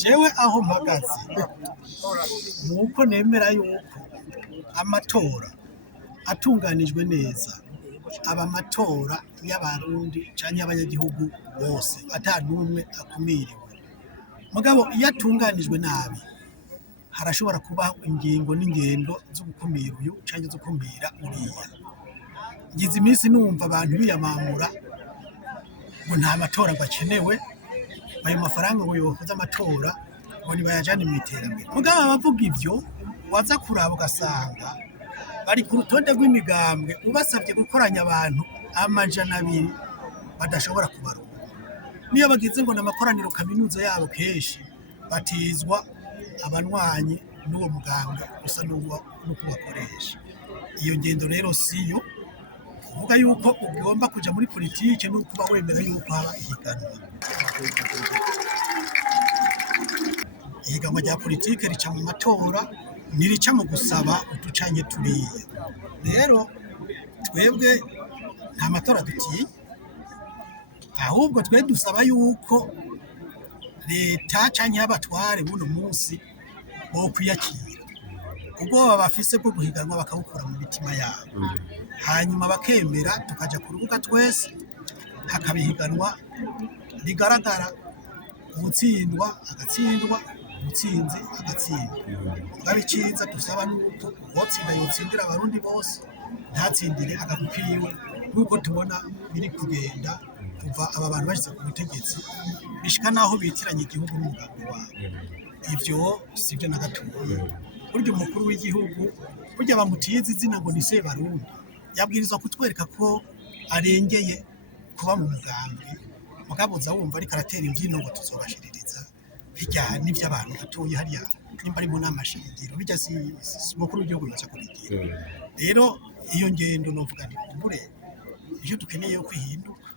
jewe aho mpagaze nuko nemera yuko amatora atunganijwe neza aba amatora y'abarundi canke y'abanyagihugu bose ata numwe akumiriwe. Mugabo iyo atunganijwe nabi harashobora kuba ingingo n'ingendo zo gukumira uyu canke zo gukumira uriya. Ngize iminsi numva abantu biyamamura ngo nta matora bakenewe, ayo mafaranga ngo yokoze amatora ngo nibayajane mu iterambere. Mugabo abavuga ivyo waza kuraba ugasanga bari ku rutonde rw'imigambwe ubasabye gukoranya abantu 200 badashobora kubaruka. Niyo bagize ngo n'amakoraniro kaminuza yabo kenshi batizwa abanwanyi n'uwo mugambwe usa n'uwo bakoresha. Iyo ngendo rero siyo kuvuga yuko ugomba kuja muri politike no kuba wemera yuko haba ihiganwa. Ihiganwa rya politike rica mu matora nirica mu gusaba uducanye turiye. Rero twebwe nta matora dutiye, ahubwo twe dusaba yuko leta canke abatware buno munsi bo kwiyakira ubwo bafise bwo guhiganwa bakabukura mu mitima yabo, hanyuma bakemera tukaja ku rubuga twese hakabihiganwa rigaragara, ubutsindwa agatsindwa, ubutsinzi agatsindwa. Mugabe iciza dusaba nuko uwotsinda yotsindira abarundi bose ntatsindire agakukiwe, nk'uko tubona biri kugenda kuva aba bantu bashyize ku butegetsi bishika naho bitiranye igihugu n'umugambi wabo. Ivyo sivyo na gatoya. Burya umukuru w'igihugu burya bamutiye izina ngo ni Sebarundi, yabwirizwa kutwereka ko arengeye kuba mu mugambi. Mugabo uza wumva ariko aratera imvyino ngo tuzobashiririza bijya n'ivyo abantu batoye hariya nimba ari mu nama shingiro bijya si umukuru w'igihugu yoza kubigira. Rero iyo ngendo novuga nti kumbure iyo dukeneye yo kwihinduka.